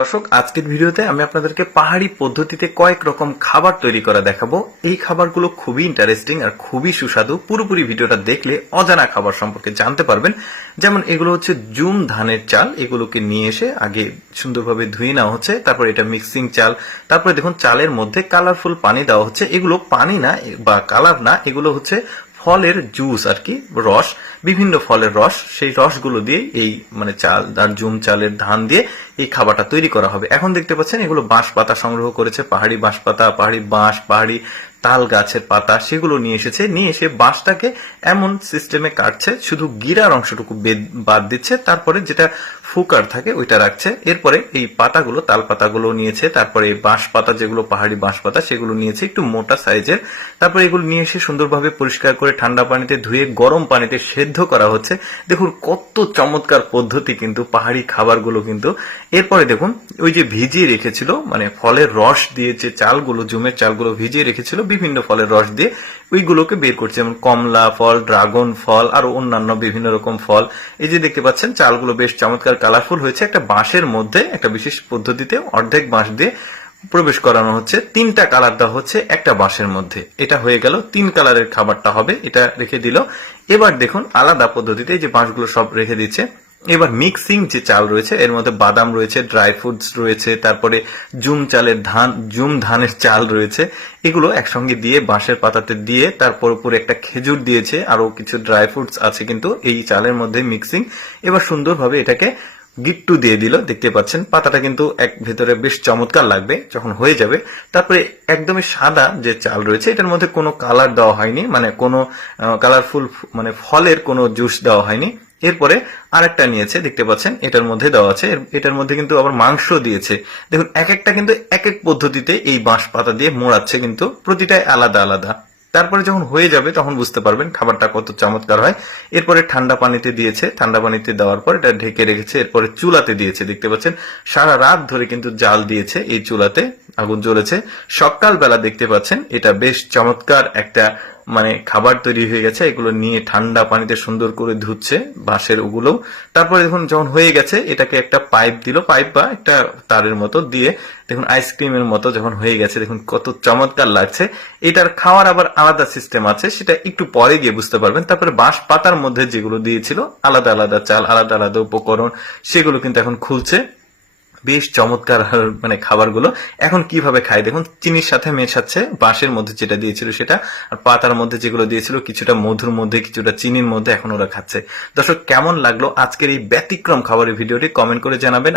দর্শক, আজকের ভিডিওতে আমি আপনাদেরকে পাহাড়ি পদ্ধতিতে কয়েক রকম খাবার তৈরি করা দেখাবো। এই খাবারগুলো খুবই ইন্টারেস্টিং আর খুবই সুস্বাদু। পুরোপুরি ভিডিওটা দেখলে অজানা খাবার সম্পর্কে জানতে পারবেন। যেমন এগুলো হচ্ছে জুম ধানের চাল। এগুলোকে নিয়ে এসে আগে সুন্দরভাবে ধুয়ে নেওয়া হচ্ছে। তারপর এটা মিক্সিং চাল। তারপরে দেখুন, চালের মধ্যে কালারফুল পানি দেওয়া হচ্ছে। এগুলো পানি না বা কালার না, এগুলো হচ্ছে ফলের জুস আর কি, রস, বিভিন্ন ফলের রস, সেই রসগুলো দিয়ে এই মানে চাল, আর জুম চালের ধান দিয়ে এই খাবারটা তৈরি করা হবে। এখন দেখতে পাচ্ছেন এগুলো বাঁশ পাতা সংগ্রহ করেছে, পাহাড়ি বাঁশ পাতা পাহাড়ি বাঁশ, পাহাড়ি তাল গাছের পাতা, সেগুলো নিয়ে এসেছে। নিয়ে এসে বাঁশটাকে এমন সিস্টেমে কাটছে, শুধু গিরার অংশটুকু বেদ- দিচ্ছে, তারপরে যেটা ফুকার থাকে, ওইটা রাখছে। এরপরে এই পাতাগুলো তাল পাতাগুলো নিয়েছে, তারপরে এই বাঁশ পাতা যেগুলো, পাহাড়ি বাঁশ পাতা সেগুলো নিয়েছে একটু মোটা সাইজের। তারপরে এগুলো নিয়ে এসে সুন্দরভাবে পরিষ্কার করে ঠান্ডা পানিতে ধুয়ে, গরম পানিতে সেদ্ধ করা হচ্ছে। দেখুন কত চমৎকার পদ্ধতি কিন্তু, পাহাড়ি খাবারগুলো কিন্তু। এরপরে দেখুন, ওই যে ভিজিয়ে রেখেছিল মানে ফলের রস দিয়ে যে চালগুলো, জুমের চালগুলো ভিজিয়ে রেখেছিল, বিভিন্ন ফলের রস দিয়ে ওইগুলোকে বের করছে, যেমন কমলা ফল, ড্রাগন ফল, আর অন্যান্য বিভিন্ন রকম ফল। এই যে দেখতে পাচ্ছেন, চালগুলো বেশ চমৎকার, কালারফুল হয়েছে। একটা বাঁশের মধ্যে, একটা বিশেষ পদ্ধতিতে অর্ধেক বাঁশ দিয়ে প্রবেশ করানো হচ্ছে। তিনটা কালার দেওয়া হচ্ছে একটা বাঁশের মধ্যে। এটা হয়ে গেল, তিন কালারের খাবারটা হবে, এটা রেখে দিল। এবার দেখুন, আলাদা পদ্ধতিতে এই যে বাঁশগুলো সব রেখে দিচ্ছে। এবার মিক্সিং যে চাল রয়েছে, এর মধ্যে বাদাম রয়েছে ড্রাই ফ্রুটস রয়েছে, তারপরে জুম চালের ধান, জুম ধানের চাল রয়েছে, এগুলো একসঙ্গে দিয়ে বাঁশের পাতাতে দিয়ে তারপর উপরে একটা খেজুর দিয়েছে, আরও কিছু ড্রাই ফ্রুটস আছে কিন্তু এই চালের মধ্যে মিক্সিং এবার সুন্দরভাবে এটাকে গিট্টু দিয়ে দিল, দেখতে পাচ্ছেন, পাতাটা কিন্তু এক ভেতরে বেশ চমৎকার লাগবে যখন হয়ে যাবে। তারপরে একদমই সাদা যে চাল রয়েছে, এটার মধ্যে কোনো কালার দেওয়া হয়নি মানে কোনো কালারফুল মানে ফলের কোনো জুস দেওয়া হয়নি। এরপরে আরেকটা নিয়েছে, দেখতে পাচ্ছেন, এটার মধ্যে দেওয়া আছে। এটার মধ্যে কিন্তু আবার মাংস দিয়েছে। দেখুন এক একটা কিন্তু এক এক পদ্ধতিতে এই বাঁশ পাতা দিয়ে মোড়াচ্ছে কিন্তু প্রতিটাই আলাদা আলাদা। তারপরে যখন হয়ে যাবে, তখন বুঝতে পারবেন খাবারটা কত চমৎকার হয়। এরপরে ঠান্ডা পানিতে দিয়েছে, ঠান্ডা পানিতে দেওয়ার পর এটা ঢেকে রেখেছে, এরপরে চুলাতে দিয়েছে, দেখতে পাচ্ছেন। সারা রাত ধরে কিন্তু জাল দিয়েছে এই চুলাতে, আগুন জ্বলেছে। সকালবেলা দেখতে পাচ্ছেন, এটা বেশ চমৎকার একটা মানে খাবার তৈরি হয়ে গেছে, এগুলো নিয়ে ঠান্ডা পানিতে সুন্দর করে ধুচ্ছে বাঁশের ওগুলো। তারপরে দেখুন, যখন হয়ে গেছে, এটাকে একটা পাইপ দিল, পাইপ বা একটা তারের মতো দিয়ে, দেখুন আইসক্রিমের মতো যখন হয়ে গেছে, দেখুন, কত চমৎকার লাগছে। এটার খাওয়ার আবার আলাদা সিস্টেম আছে, সেটা একটু পরে গিয়ে বুঝতে পারবেন। তারপরে বাঁশ পাতার মধ্যে যেগুলো দিয়েছিল, আলাদা আলাদা চাল, আলাদা আলাদা উপকরণ, সেগুলো কিন্তু এখন খুলছে। বেশ চমৎকার মানে খাবারগুলো। এখন কীভাবে খায় দেখুন, চিনির সাথে মেশাচ্ছে, বাঁশের মধ্যে যেটা দিয়েছিল সেটা, আর পাতার মধ্যে যেগুলো দিয়েছিল, কিছুটা মধুর মধ্যে, কিছুটা চিনির মধ্যে এখন ওরা খাচ্ছে। দর্শক, কেমন লাগল আজকের এই ব্যতিক্রম খাবারের ভিডিওটি? কমেন্ট করে জানাবেন।